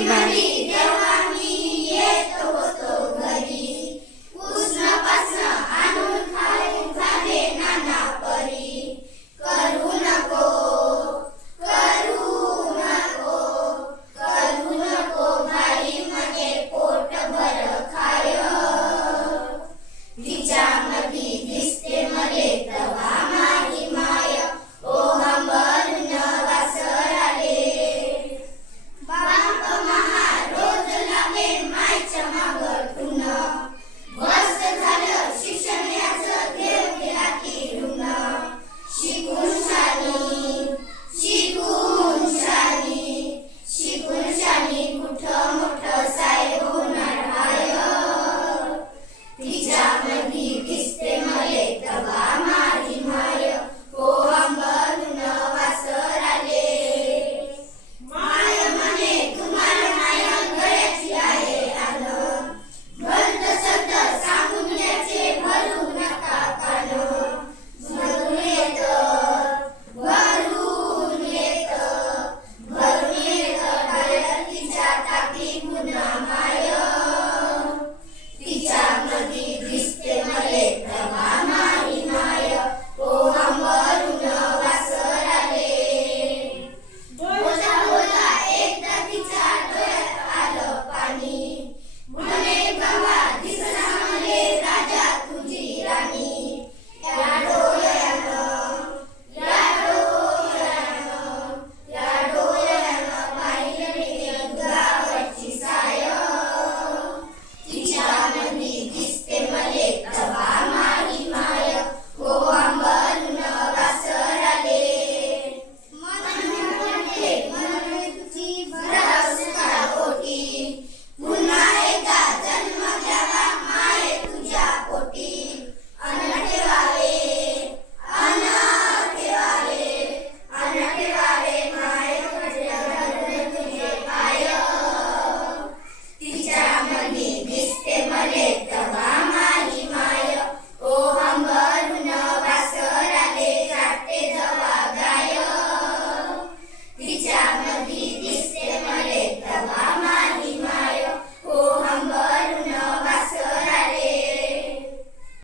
Mami.